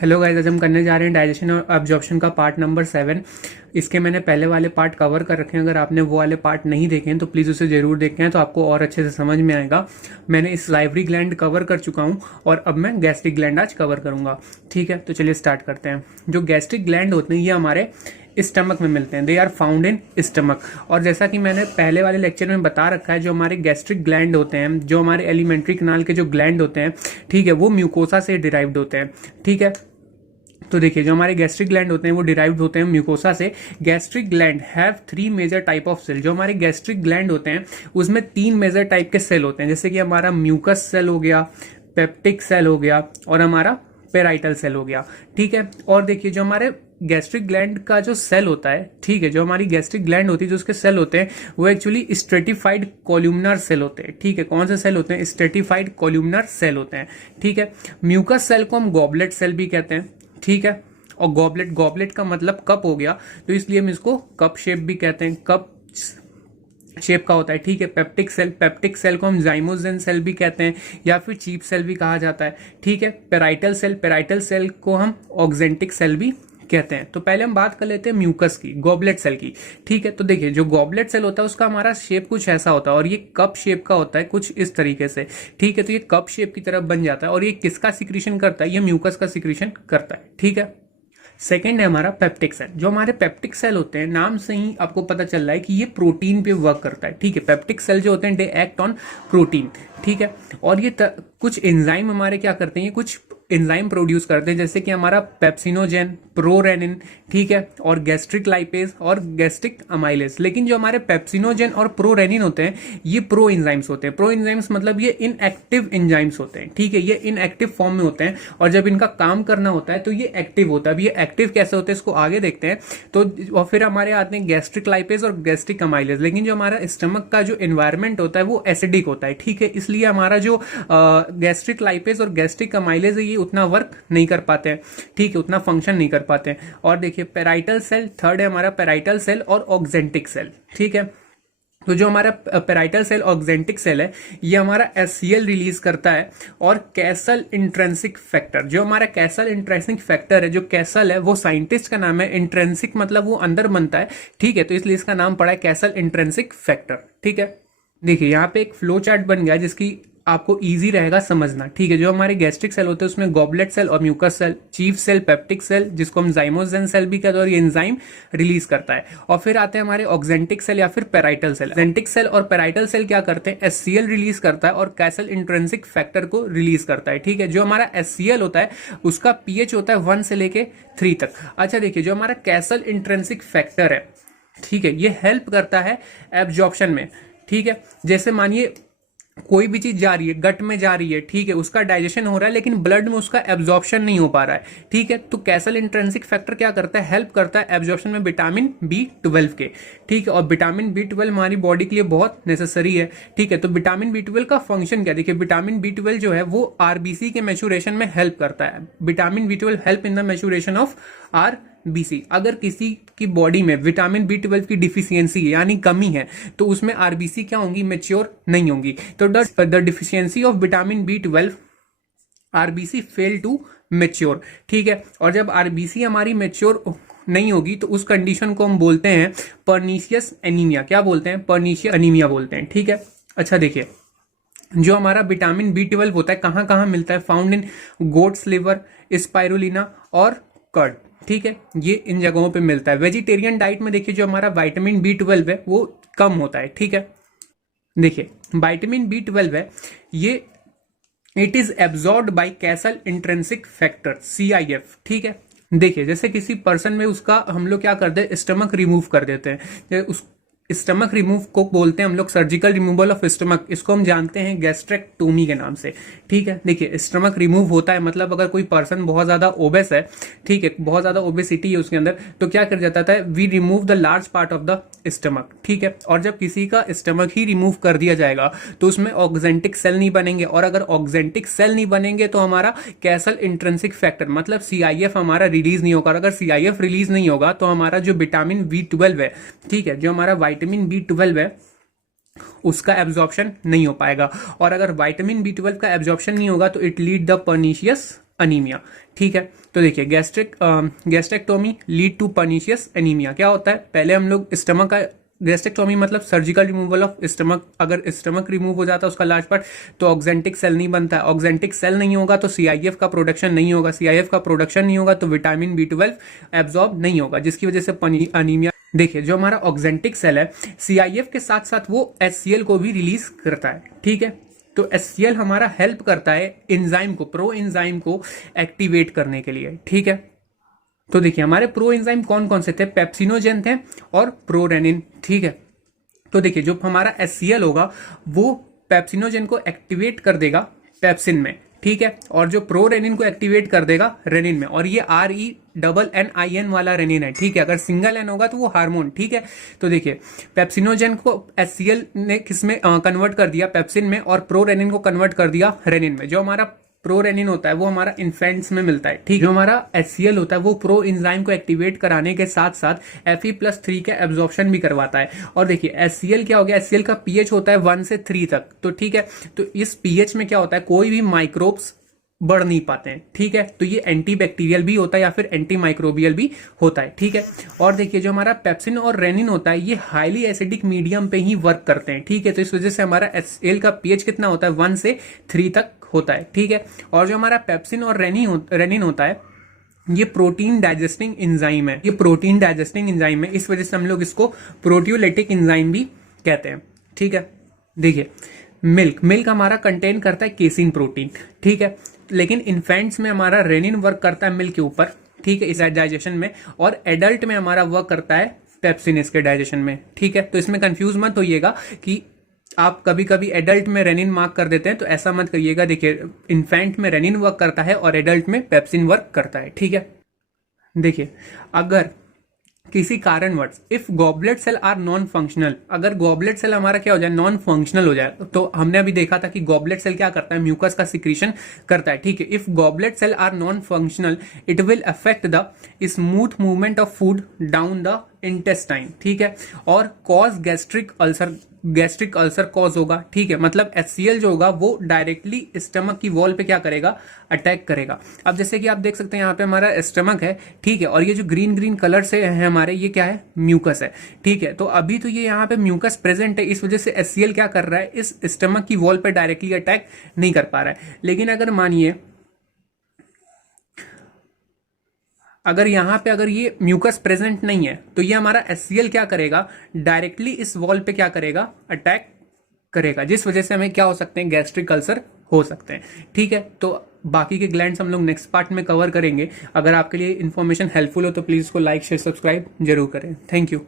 Hello guys, आज हम करने जा रहे हैं डाइजेशन और अब्जॉर्प्शन का पार्ट नंबर 7। इसके मैंने पहले वाले पार्ट कवर कर रखे हैं। अगर आपने वो वाले पार्ट नहीं देखे हैं तो प्लीज़ उसे जरूर देखें, तो आपको और अच्छे से समझ में आएगा। मैंने इस लाइवरी ग्लैंड कवर कर चुका हूँ और अब मैं गैस्ट्रिक ग्लैंड आज कवर करूंगा। ठीक है, तो चलिए स्टार्ट करते हैं। जो गैस्ट्रिक ग्लैंड होते हैं ये हमारे स्टमक में मिलते हैं। They are found in stomach. और जैसा कि मैंने पहले वाले लेक्चर में बता रखा है, जो हमारे गैस्ट्रिक ग्लैंड होते हैं, जो हमारे एलिमेंट्री कनाल के जो ग्लैंड होते हैं, ठीक है, वो म्यूकोसा से डिराइव्ड होते हैं। ठीक है, तो देखिए जो हमारे गैस्ट्रिक ग्लैंड होते हैं वो डिराइव्ड होते हैं म्यूकोसा से। Gastric gland have 3 major type of cell. जो हमारे गैस्ट्रिक ग्लैंड होते हैं उसमें 3 मेजर टाइप के सेल होते हैं, जैसे कि हमारा म्यूकस सेल हो गया, पेप्टिक सेल हो गया और हमारा पेराइटल सेल हो गया। ठीक है, और देखिए जो हमारे गैस्ट्रिक ग्लैंड का जो सेल होता है, ठीक है, जो हमारी गैस्ट्रिक ग्लैंड होती है जो उसके सेल होते हैं वो एक्चुअली स्ट्रेटिफाइड कॉल्यूमनर सेल होते हैं। ठीक है, कौन से सेल होते हैं? स्ट्रेटिफाइड कॉल्यूमनर सेल होते हैं। ठीक है, म्यूकस सेल को हम गॉबलेट सेल भी कहते हैं। ठीक है, और गॉबलेट गॉबलेट का मतलब कप हो गया, तो इसलिए हम इसको कप शेप भी कहते हैं, कप शेप का होता है। ठीक है, पेप्टिक सेल को हम जाइमोजेन सेल भी कहते हैं या फिर चीप सेल भी कहा जाता है। ठीक है, पेराइटल सेल को हम ऑक्जेंटिक सेल भी कहते हैं। तो पहले हम बात कर लेते हैं म्यूकस की, गॉबलेट सेल की। ठीक है, तो देखिए जो गॉबलेट सेल होता है उसका हमारा शेप कुछ ऐसा होता है और ये कप शेप का होता है कुछ इस तरीके से। ठीक है, तो ये कप शेप की तरफ बन जाता है और ये किसका सिक्रीशन करता है? ये म्यूकस का सिक्रीशन करता है। ठीक है, सेकेंड है हमारा पेप्टिक सेल। जो हमारे पेप्टिक सेल होते हैं, नाम से ही आपको पता चल रहा है कि ये प्रोटीन पे वर्क करता है। ठीक है, पेप्टिक सेल जो होते हैं दे एक्ट ऑन प्रोटीन। ठीक है, और ये कुछ एंजाइम हमारे क्या करते हैं, ये कुछ एंजाइम प्रोड्यूस करते हैं, जैसे कि हमारा पेप्सिनोजेन, प्रोरेनिन, ठीक है, और गैस्ट्रिक लाइपेज और गैस्ट्रिक अमाइलेज। लेकिन जो हमारे पेप्सिनोजेन और प्रोरेनिन होते हैं ये प्रो एंजाइम्स होते हैं। प्रो एंजाइम्स मतलब ये इनएक्टिव एंजाइम्स होते हैं। ठीक है, ये इनएक्टिव फॉर्म में होते हैं और जब इनका काम करना होता है तो ये एक्टिव होता है। अब ये एक्टिव कैसे होते हैं इसको आगे देखते हैं। तो और फिर हमारे आते हैं गैस्ट्रिक लाइपेज और गैस्ट्रिक अमाइलेज। लेकिन जो हमारा स्टमक का जो एनवायरमेंट होता है वो एसिडिक होता है। ठीक है, इसलिए हमारा जो गैस्ट्रिक लाइपेज और गैस्ट्रिक अमाइलेज है ये उतना वर्क नहीं कर पाते हैं। ठीक है, उतना फंक्शन नहीं कर पाते हैं। और देखिए पेराइटल सेल, थर्ड है हमारा पेराइटल सेल और ऑक्जेंटिक सेल। ठीक है, तो जो हमारा पेराइटल सेल ऑक्जेंटिक सेल है ये हमारा एचसीएल रिलीज करता है और कैसल इंट्रेंसिक फैक्टर। जो हमारा कैसल इंट्रेंसिक फैक्टर है, जो कैसल है वो साइंटिस्ट का नाम है। इंट्रेंसिक मतलब वो अंदर बनता है। ठीक है, तो इसलिए इसका नाम पड़ा है कैसल इंट्रेंसिक फैक्टर। ठीक है, देखिए यहाँ पे एक फ्लो चार्ट बन गया जिसकी आपको इजी रहेगा समझना। ठीक है, जो हमारे गैस्ट्रिक सेल होते हैं उसमें गॉबलेट सेल और mucus cell, chief cell, peptic cell जिसको हम जाइमोजेन सेल भी कहते हैं और ये एंजाइम रिलीज करता है। और फिर आते हैं हमारे ऑक्जेंटिक सेल या फिर पेराइटल सेल। ऑक्जेंटिक सेल और पेराइटल सेल क्या करते हैं? एचसीएल रिलीज करता है और कैसल इंट्रिंसिक फैक्टर को रिलीज करता है। ठीक है, जो हमारा एचसीएल होता है उसका पीएच होता है 1 से लेके 3 तक। अच्छा देखिए जो हमारा कैसल इंट्रिंसिक फैक्टर है, ठीक है, ये हेल्प करता है एब्जॉर्प्शन में। ठीक है, जैसे मानिए कोई भी चीज जा रही है, गट में जा रही है, ठीक है, उसका डाइजेशन हो रहा है लेकिन ब्लड में उसका एब्जॉर्प्शन नहीं हो पा रहा है। ठीक है, तो कैसल इंट्रिंसिक फैक्टर क्या करता है? हेल्प करता है एब्जॉर्प्शन में विटामिन B12 के। ठीक है, और विटामिन B12 हमारी बॉडी के लिए बहुत नेसेसरी है। ठीक है, तो विटामिन B12 का फंक्शन क्या? देखिए विटामिन B12 जो है वो आरबीसी के मैच्योरेशन में हेल्प करता है। Vitamin B12 help in the maturation of RBC. अगर किसी की बॉडी में विटामिन B12 की डिफिशियंसी है यानी कमी है तो उसमें आरबीसी क्या होंगी? मैच्योर नहीं होंगी। तो the deficiency of vitamin B12 RBC fail to mature. ठीक है, और जब आरबीसी हमारी मैच्योर नहीं होगी तो उस कंडीशन को हम बोलते हैं पर्नीशियस एनीमिया। क्या बोलते हैं? पर्नीशियस एनीमिया बोलते हैं। ठीक है, अच्छा देखिए जो हमारा विटामिन B12 होता है कहाँ कहाँ मिलता है? Found in goats liver, spirulina और कर्ड। ठीक है, ये इन जगहों पे मिलता है। वेजिटेरियन डाइट में देखिए जो हमारा विटामिन B12 है वो कम होता है। ठीक है, देखिए विटामिन B12 है ये it is absorbed bye castle intrinsic factor CIF। ठीक है, देखिए जैसे किसी पर्सन में उसका हम लोग क्या करते हैं? स्टमक रिमूव कर देते हैं। उस स्टमक रिमूव को बोलते हैं हम लोग सर्जिकल रिमूवल ऑफ स्टमक। इसको हम जानते हैं गैस्ट्रेक्टोमी के नाम से। ठीक है, देखिए स्टमक रिमूव होता है मतलब अगर कोई पर्सन बहुत ज्यादा ओबेस है, ठीक है, बहुत ज्यादा ओबेसिटी है उसके अंदर, तो क्या कर जाता है? We remove the large part of the stomach. ठीक है, और जब किसी का स्टमक ही रिमूव कर दिया जाएगा तो उसमें ऑक्जेंटिक सेल नहीं बनेंगे, और अगर ऑक्जेंटिक सेल नहीं बनेंगे तो हमारा कैसल इंट्रिंसिक फैक्टर मतलब CIF हमारा रिलीज नहीं होगा। अगर CIF रिलीज नहीं होगा तो हमारा जो विटामिन B12 है, ठीक है, जो हमारा विटामिन B12 है उसका एब्जॉर्प्शन नहीं हो पाएगा। और अगर विटामिन B12 का एब्जॉर्प्शन नहीं होगा तो it lead the pernicious anaemia. ठीक है, तो देखिए gastrectomy lead to pernicious anaemia. क्या होता है, पहले हम लोग स्टमक का, गैस्ट्रेक्टोमी मतलब सर्जिकल रिमूवल ऑफ स्टमक, अगर स्टमक रिमूव हो जाता है उसका लार्ज पार्ट तो ऑक्जेंटिक सेल नहीं बनता है, ऑक्जेंटिक सेल नहीं होगा तो सीआईएफ का प्रोडक्शन नहीं होगा, सीआईएफ का प्रोडक्शन नहीं होगा तो विटामिन बी 12 एब्जॉर्ब नहीं होगा, जिसकी वजह से अनीमिया। देखिए जो हमारा ऑक्जेंटिक सेल है सीआईएफ के साथ साथ वो एचसीएल को भी रिलीज करता है। ठीक है, तो एचसीएल हमारा हेल्प करता है एंजाइम को, प्रो एंजाइम को एक्टिवेट करने के लिए। ठीक है, तो देखिए हमारे प्रो एंजाइम कौन कौन से थे, पेप्सिनोजेन थे और प्रोरेनिन। ठीक है, तो देखिए जो हमारा एचसीएल होगा वो पेप्सिनोजेन को एक्टिवेट कर देगा पेप्सिन में। ठीक है, और जो प्रोरेनिन को एक्टिवेट कर देगा रेनिन में, और ये RENNIN वाला रेनिन है। ठीक है, अगर सिंगल एन होगा तो वो हार्मोन। ठीक है, तो देखिए पेप्सिनोजेन को एचसीएल ने किसमें कन्वर्ट कर दिया, पेप्सिन में, और प्रोरेनिन को कन्वर्ट कर दिया रेनिन में। जो हमारा प्रोरेनिन होता है वो हमारा इन्फेंट्स में मिलता है। ठीक, जो हमारा एचसीएल होता है वो प्रो एंजाइम को एक्टिवेट कराने के साथ साथ Fe+3 का एब्जॉर्प्शन भी करवाता है। और देखिए एचसीएल क्या हो गया, एचसीएल का पीएच होता है 1 से 3 तक। तो ठीक है, तो इस पीएच में क्या होता है, कोई भी माइक्रोब्स बढ़ नहीं पाते हैं। ठीक है, तो ये एंटी बैक्टीरियल भी होता है या फिर एंटी माइक्रोबियल भी होता है। ठीक है, और देखिए जो हमारा पेप्सिन और रेनिन होता है ये हाईली एसिडिक मीडियम पे ही वर्क करते हैं। ठीक है, तो इस वजह से हमारा एचसीएल का पीएच कितना होता है, 1 से 3 तक होता है। ठीक है, और जो हमारा पेप्सिन और रेनिन होता है ये प्रोटीन डाइजेस्टिंग एंजाइम है, ये प्रोटीन डाइजेस्टिंग एंजाइम है, इस वजह से हम लोग इसको प्रोटियोलिटिक एंजाइम भी कहते हैं। ठीक है, देखिए मिल्क हमारा कंटेन करता है केसिन प्रोटीन। ठीक है, लेकिन इन्फेंट्स में हमारा रेनिन वर्क करता है मिल्क के ऊपर। ठीक है, इस डाइजेशन में, और एडल्ट में हमारा वर्क करता है पेप्सिन इसके डाइजेशन में। ठीक है, तो इसमें कंफ्यूज मत होइएगा कि आप कभी कभी एडल्ट में रेनिन मार्क कर देते हैं, तो ऐसा मत करिएगा। देखिए इन्फेंट में रेनिन वर्क करता है और एडल्ट में पेप्सिन वर्क करता है। ठीक है, देखिए अगर किसी कारणवश if goblet cell are non functional, अगर गॉबलेट सेल हमारा क्या हो जाए, नॉन फंक्शनल हो जाए, तो हमने अभी देखा था कि गॉबलेट सेल क्या करता है, म्यूकस का सिक्रीशन करता है। ठीक है, if goblet cell are non functional it will affect the smooth movement of food down the intestine. ठीक है, और कॉज गैस्ट्रिक अल्सर कॉज होगा। ठीक है, मतलब एचसीएल जो होगा वो डायरेक्टली स्टमक की वॉल पे क्या करेगा, अटैक करेगा। अब जैसे कि आप देख सकते हैं यहाँ पे हमारा स्टमक है। ठीक है, और ये जो ग्रीन कलर से है हमारे, ये क्या है, म्यूकस है। ठीक है, तो अभी तो ये यहाँ पे म्यूकस प्रेजेंट है, इस वजह से एचसीएल क्या कर रहा है, इस स्टमक की वॉल पे डायरेक्टली अटैक नहीं कर पा रहा है। लेकिन अगर मानिए अगर यहाँ पे अगर ये म्यूकस प्रेजेंट नहीं है तो ये हमारा एचसीएल क्या करेगा, डायरेक्टली इस वॉल पे क्या करेगा, अटैक करेगा, जिस वजह से हमें क्या हो सकते हैं, गैस्ट्रिक अल्सर हो सकते हैं। ठीक है, तो बाकी के ग्लैंड्स हम लोग नेक्स्ट पार्ट में कवर करेंगे। अगर आपके लिए इन्फॉर्मेशन हेल्पफुल हो तो प्लीज इसको लाइक शेयर सब्सक्राइब जरूर करें। Thank you.